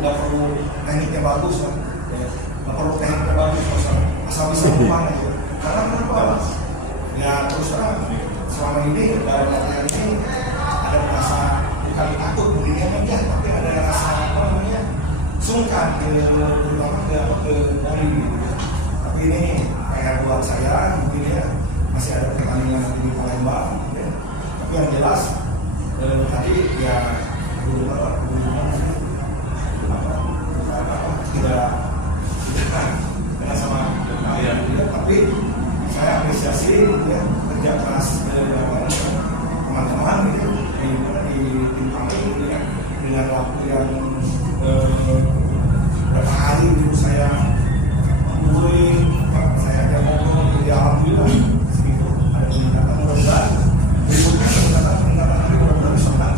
tekniknya bagus kan, nggak perlu tekniknya bagus, asal bisa umpan aja. Karena kenapa? Ya terus terang selama ini dalam latihan ini ada rasa bukan takut begini aja, tapi ada rasa apa namanya sungkan terutama ke dari. Tapi ini PR buat saya mungkin ya, masih ada pertandingan nanti di Palembang ya. Tapi yang jelas tadi ya tidak sama kalian ya, tapi saya apresiasi ya kerja keras dari teman-teman gitu di tim kami ya, dengan waktu yang berapa hari dulu saya mulai saya ada ngobrol jadi alhamdulillah segitu ada peningkatan mudah-mudahan berikutnya peningkatan nanti mudah-mudahan bisa menang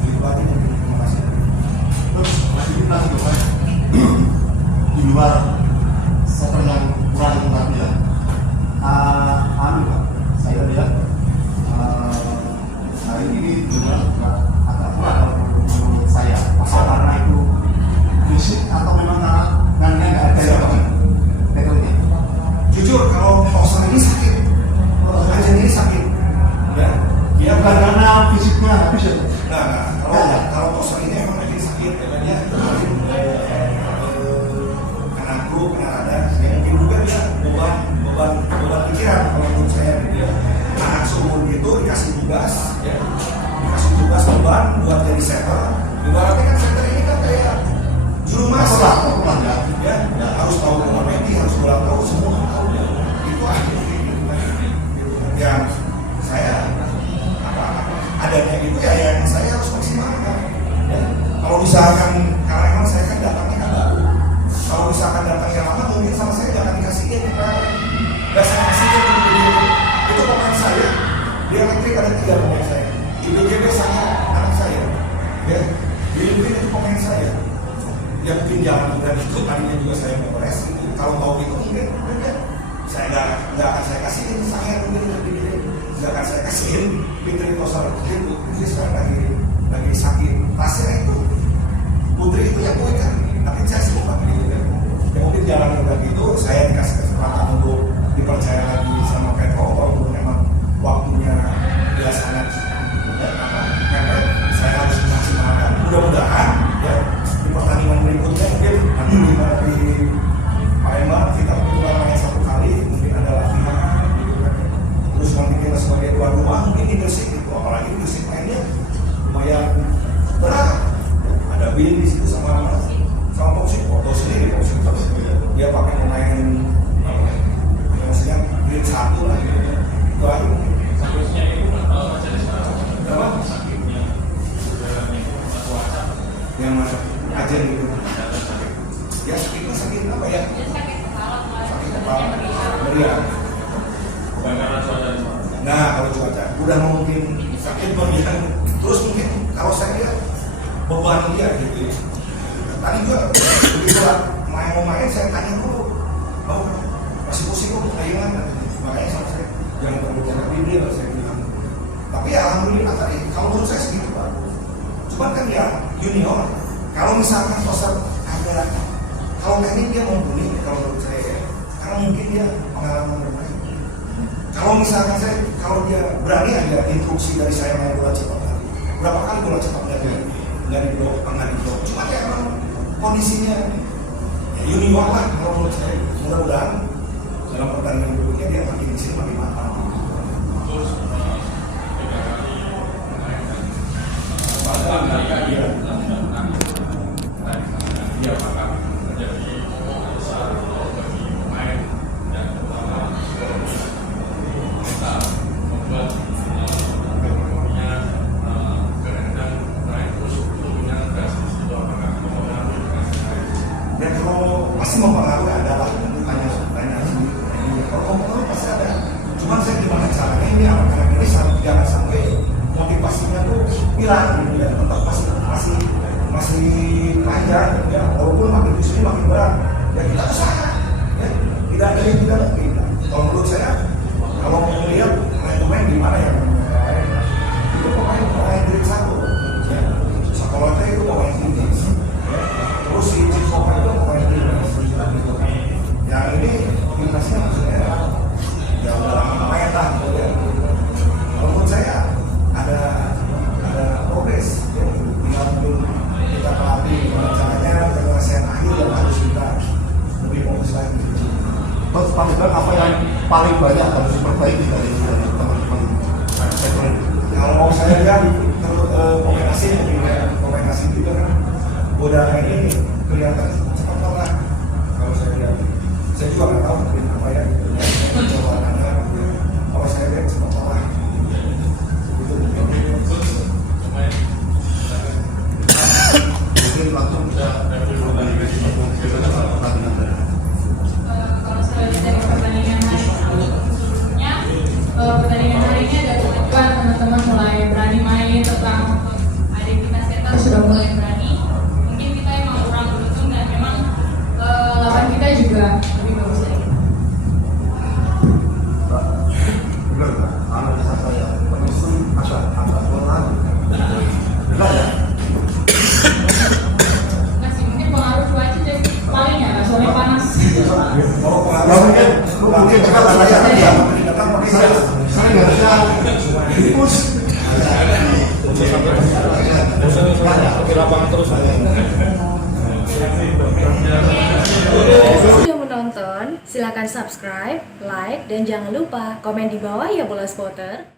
begitu aja. Terima kasih. Terus masih kita juga di luar sektor yang kurang latihan. Saya lihat hari ini juga agak kurang menurut saya. Apakah karena itu fisik atau memang karena nggak ada tekniknya? Jujur kalau Tosar ini sakit, Ajen ini sakit, ya. Dia bukan karena fisiknya habis ya. Nah, kalau Tosar ini emang lagi sakit, dia kena grup, kena radar, ya mungkin juga dia beban pikiran kalau menurut saya dia anak seumur gitu dikasih tugas beban buat jadi setter. Ibaratnya kan setter ini kan kayak juru masak ya, harus tahu komedi, harus tahu semua itu yang saya adanya itu ya yang saya harus maksimalkan ya. Kalau misalkan karena emang saya kan datangnya kan baru, kalau misalkan datangnya lama mungkin sama saya jangan dikasihin nggak saya kasihkan itu pemain saya di elektrik ada 3 pemain saya di BGB sama anak saya ya, di Limpin itu pemain saya yang mungkin jangan udah itu tadinya juga saya mau beres gitu. Kalau tahu itu mungkin ya, saya nggak akan saya kasihin saya mungkin nggak akan saya kasihin Fitri Tosar itu. Putri sekarang lagi sakit tasnya itu, Putri itu yang gue kan tapi saya sih bukan gitu ya. Ya mungkin jalan udah gitu saya dikasih kesempatan untuk dipercaya lagi sama Petro walaupun memang waktunya dia sangat mepet, saya harus maksimalkan. Mudah-mudahan ya di pertandingan berikutnya mungkin nanti di Palembang kita juga main 1 kali, mungkin ada latihan gitu kan. Terus nanti kita sebagai tuan rumah mungkin di Gresik itu, apalagi di Gresik mainnya lumayan berat. Ada Bin di situ sama Popsi, foto sendiri Popsi dia pakai pemain maksudnya grade 1 lah gitu. Itu aja. Sakitnya itu majelis apa? Sakitnya yang mana aja gitu. Ya sakit apa ya? Sakit kepala, meriang. Bukan karena cuaca. Nah kalau cuaca, udah mungkin sakit meriang. Terus mungkin kalau saya lihat beban dia gitu ya. Tadi juga begitu mau main saya tanya dulu, masih pusing kok gimana? Makanya sama saya jangan terlalu banyak video saya bilang. Tapi ya alhamdulillah tadi kalau menurut saya segitu Pak. Cuman kan ya junior. Kalau misalkan Tosar ada, kalau teknik dia mumpuni kalau menurut saya ya. Karena mungkin dia pengalaman bermain. Kalau misalkan kalau dia berani ada instruksi dari saya main bola cepat, berapa kali bola cepat nggak di blok. Cuma ya emang kondisinya ya junior lah kalau menurut saya. Mudah-mudahan dalam pertandingan berikutnya dia makin di sini makin matang. Terus dia bakal menjadi besar bagi pemain dan terutama kita membuat ekonominya kadang-kadang naik terus turunnya drastis itu apakah mempengaruhi dengan Dan kalau pasti mempengaruhi adalah tanya sendiri. Kalau mempengaruhi pasti ada. Cuman saya gimana caranya ini anak-anak ini jangan sampai motivasinya tuh hilang gitu ya. Tetap masih panjang ya. Walaupun makin di sini makin berat. Ya kita usaha. Ya. Tidak ada yang tidak mungkin. Kalau menurut saya, kalau mau melihat pemain gimana ya? Itu pemain grade 1. Ya. Sekolahnya itu pemain tinggi. Ya. Terus paling banyak harus diperbaiki dari teman-teman veteran? Kalau mau saya lihat komunikasi juga kan udah ini kelihatan cepat lelah. Kalau saya lihat, saya juga nggak tahu mungkin apa ya gitu. Coba anda, kalau saya lihat cepat lelah. Itu Mungkin langsung bisa pertandingan dari. Kalau saya lihat dari pertandingan hari sebelumnya, pertandingan hari ini ada kemajuan, teman-teman mulai berani main, tentang identitas kita sudah mulai berani. Mungkin kita emang kurang beruntung dan memang lawan kita juga lebih bagus lagi. Benar nggak? Analisa saya penyusun agak kurang. Benar ya? Masih mungkin pengaruh cuaca jadi paling ya, soalnya panas. kalau Mungkin kita saya datang pakai saya harusnya push. Sudah menonton, silakan subscribe, like, dan jangan lupa komen di bawah ya Bola Spotter.